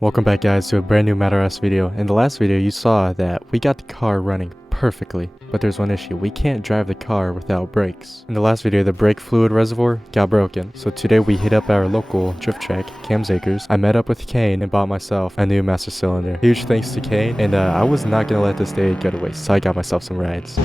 Welcome back guys to a brand new Matter-S video. In the last video you saw that we got the car running perfectly, but there's one issue. We can't drive the car without brakes. In the last video the brake fluid reservoir got broken, so today we hit up our local drift track, Cam's Acres. I met up with Kane and bought myself a new master cylinder. Huge thanks to Kane, and I was not gonna let this day go to waste, so I got myself some rides.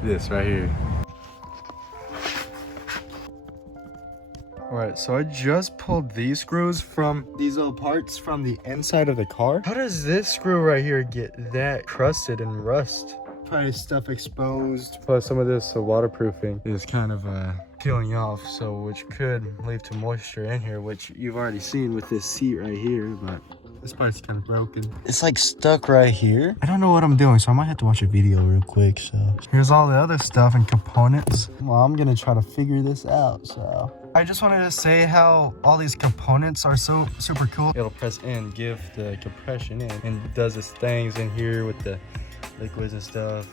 This right here. Alright, so I just pulled these screws from these little parts from the inside of the car. How does this screw right here get that crusted and rust? Probably stuff exposed. Plus some of this waterproofing is kind of peeling off, so which could lead to moisture in here, which you've already seen with this seat right here, but this part's kind of broken. It's like stuck right here. I don't know what I'm doing, so I might have to watch a video real quick. So here's all the other stuff and components. Well, I'm gonna try to figure this out. So I just wanted to say how all these components are so super cool. It'll press in, give the compression in, and does its things in here with the liquids and stuff.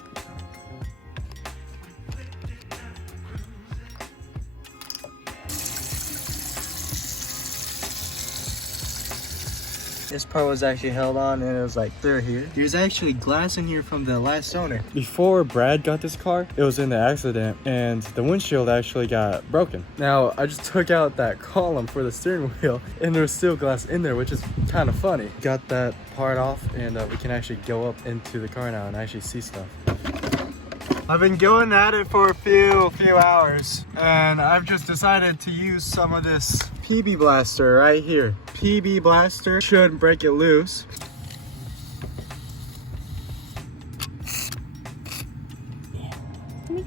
This part was actually held on and it was like through here. There's actually glass in here from the last owner. Before Brad got this car, it was in the accident and the windshield actually got broken. Now, I just took out that column for the steering wheel and there's still glass in there, which is kind of funny. Got that part off and we can actually go up into the car now and actually see stuff. I've been going at it for a few hours and I've just decided to use some of this PB blaster right here. PB blaster should break it loose. I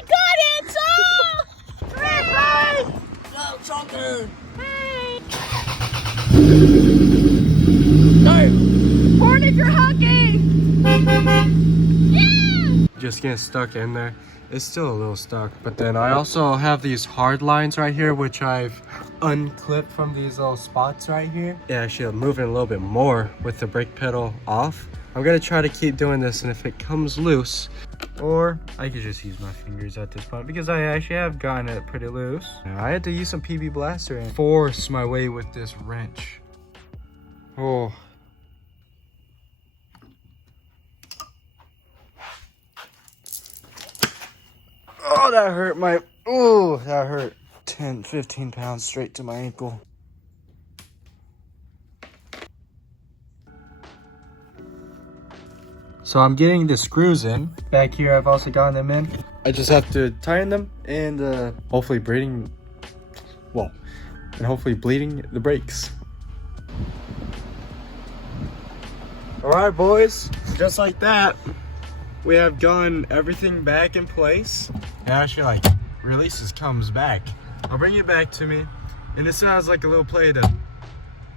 got it! Oh! Hooray! Go, Chunker! Hey! No! Hornet, you're hugging! Yeah! Just getting stuck in there. It's still a little stuck, but then I also have these hard lines right here which I've unclipped from these little spots right here. Yeah, actually I'm moving a little bit more with the brake pedal off. I'm gonna try to keep doing this, and if it comes loose, or I could just use my fingers at this point because I actually have gotten it pretty loose. I had to use some PB blaster and force my way with this wrench. Oh. Oh, that hurt my, oh, that hurt 10, 15 pounds straight to my ankle. So I'm getting the screws in. Back here, I've also gotten them in. I just have to tighten them and hopefully bleeding the brakes. All right, boys, just like that. We have gotten everything back in place. It actually like releases, comes back. I'll bring it back to me. And it sounds like a little plate of,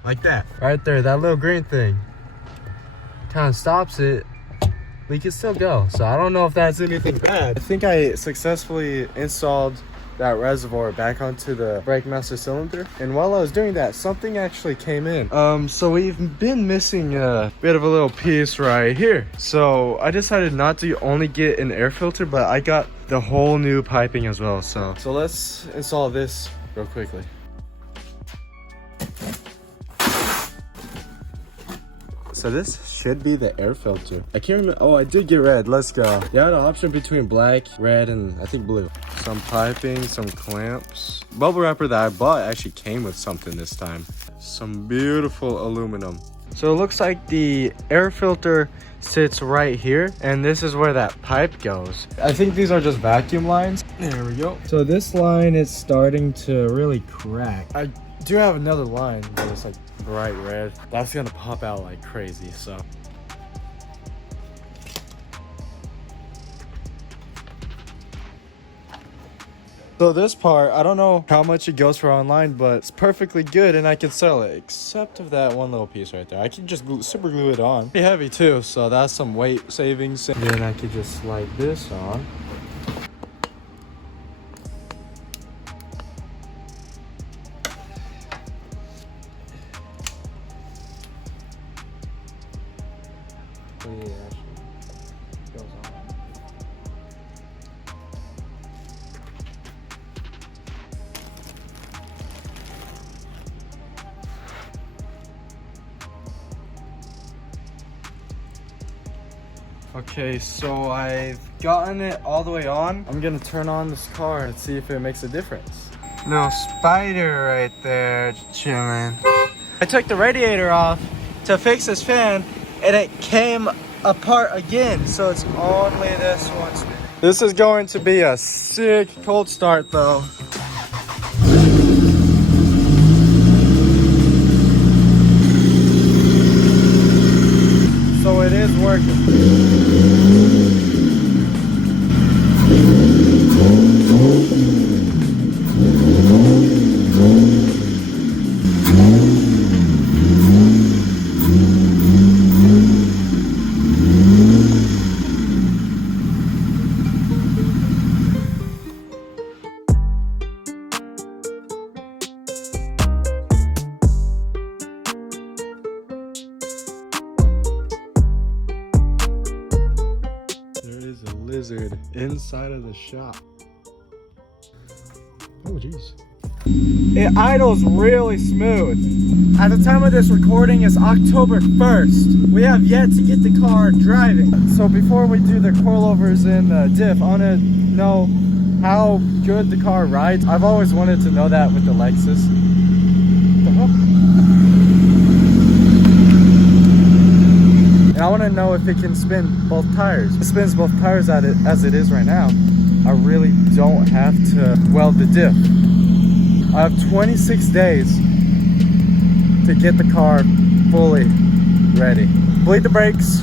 like that. Right there, that little green thing. Kind of stops it. We can still go. So I don't know if that's anything bad. I think I successfully installed that reservoir back onto the brake master cylinder, and while I was doing that, something actually came in. So we've been missing a bit of a little piece right here, so I decided not to only get an air filter, but I got the whole new piping as well. So let's install this real quickly. So this should be the air filter. I can't remember. Oh, I did get red. Let's go. You had an option between black, red, and I think blue. Some piping, some clamps. Bubble wrapper that I bought actually came with something this time. Some beautiful aluminum. So it looks like the air filter sits right here, and this is where that pipe goes. I think these are just vacuum lines. There we go. So this line is starting to really crack. I do have another line, but it's like bright red. That's gonna pop out like crazy, so. So this part, I don't know how much it goes for online, but it's perfectly good and I can sell it, except of that one little piece right there. I can just super glue it on. Pretty heavy too, so that's some weight savings. And then I could just slide this on. Okay, so I've gotten it all the way on. I'm gonna turn on this car and see if it makes a difference. Little spider right there, chilling. I took the radiator off to fix this fan and it came apart again, so it's only this one spinning. This is going to be a sick cold start though. So it is working. Lizard inside of the shop. Oh jeez. It idles really smooth. At the time of this recording is October 1st. We have yet to get the car driving. So before we do the coilovers in the diff, I want to know how good the car rides. I've always wanted to know that with the Lexus. What the hell? And I want to know if it can spin both tires. It spins both tires at it as it is right now. I really don't have to weld the diff. I have 26 days to get the car fully ready. Bleed the brakes,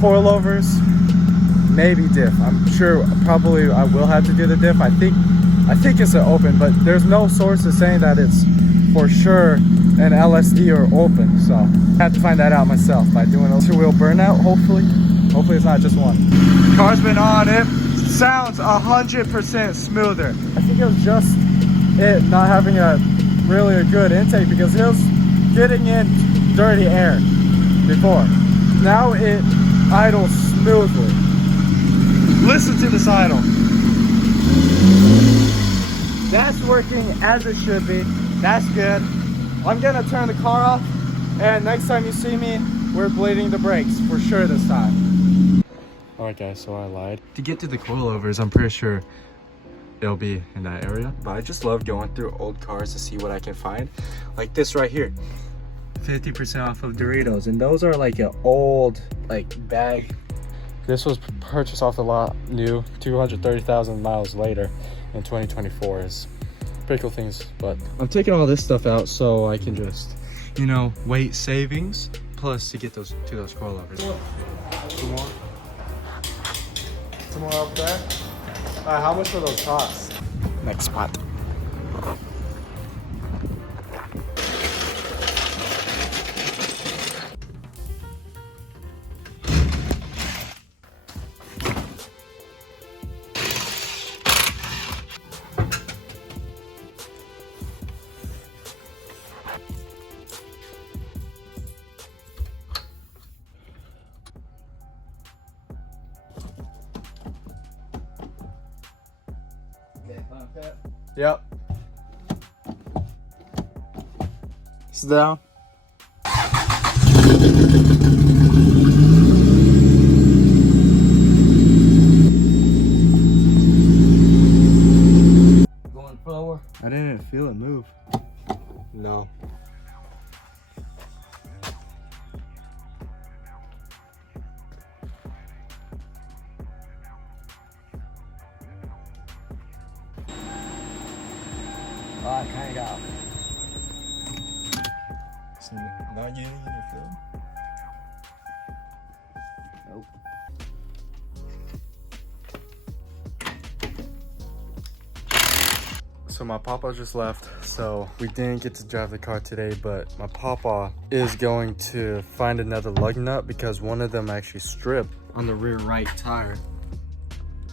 coilovers, maybe diff. I'm sure probably I will have to do the diff. I think it's an open, but there's no sources saying that it's for sure an LSD or open, so I have to find that out myself by doing a two-wheel burnout. Hopefully it's not just one. Car's been on. It sounds 100% smoother. I think it was just it not having a good intake because it was getting in dirty air before. Now it idles smoothly. Listen to this idle. That's working as it should be. That's good. I'm gonna turn the car off, and next time you see me, we're bleeding the brakes for sure this time. Alright guys, so I lied. To get to the coilovers, I'm pretty sure it'll be in that area. But I just love going through old cars to see what I can find. Like this right here. 50% off of Doritos. And those are like an old bag. This was purchased off the lot new 230,000 miles later in 2024. Is pretty cool things, but I'm taking all this stuff out so I can just, weight savings plus to get those coilovers. Some more up there. How much will those cost? Next spot. Yep. Sit down. Going forward. I didn't feel it move. No. Alright, hang out. So not getting any film? Nope. So my papa just left, so we didn't get to drive the car today, but my papa is going to find another lug nut because one of them actually stripped on the rear right tire.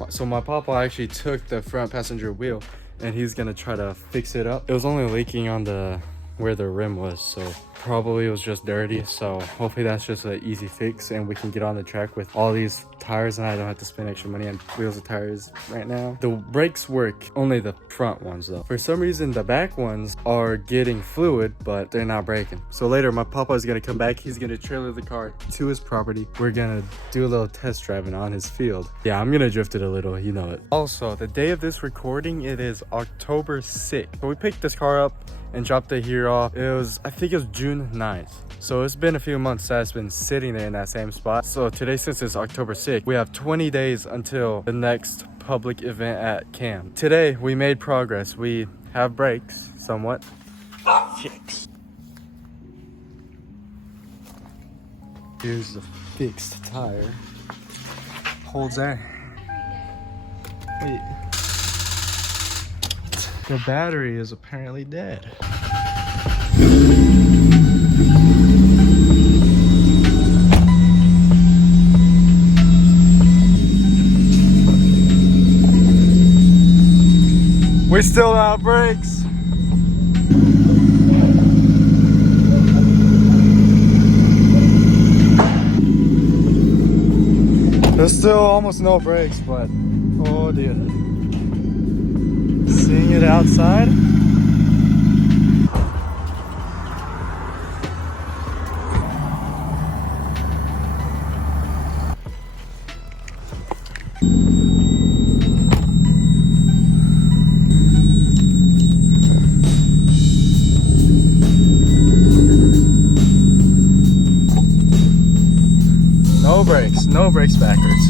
So my papa actually took the front passenger wheel and he's gonna try to fix it up. It was only leaking on the where the rim was, so probably it was just dirty. So hopefully that's just an easy fix and we can get on the track with all these tires and I don't have to spend extra money on wheels and tires right now. The brakes work, only the front ones though. For some reason the back ones are getting fluid, but they're not braking. So later my papa is gonna come back. He's gonna trailer the car to his property. We're gonna do a little test driving on his field. Yeah, I'm gonna drift it a little, you know it. Also, the day of this recording, it is October 6th. So we picked this car up and dropped it here off. I think it was June 9th. So it's been a few months that it's been sitting there in that same spot. So today, since it's October 6th, we have 20 days until the next public event at CAM. Today, we made progress. We have brakes, somewhat. Fixed. Here's the fixed tire. Holds that. Wait. The battery is apparently dead. We're still out of brakes. There's still almost no brakes, but oh dear. Seeing it outside. No brakes backwards.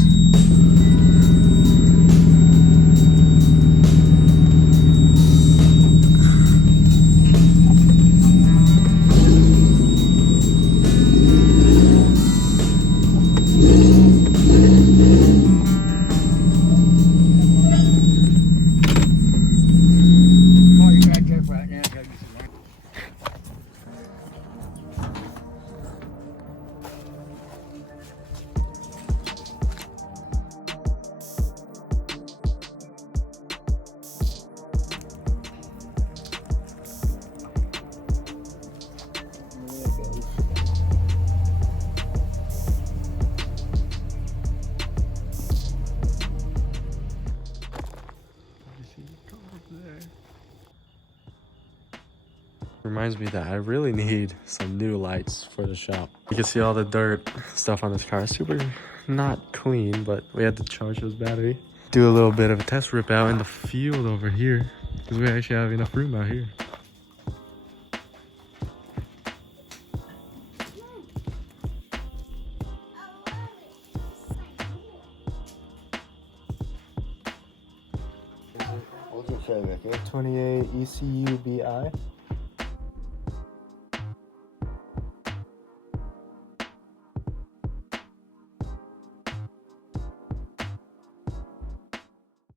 Reminds me that I really need some new lights for the shop. You can see all the dirt stuff on this car. Super not clean, but we had to charge this battery. Do a little bit of a test rip out in the field over here because we actually have enough room out here. What's it say, Ricky? 28 ECU BI.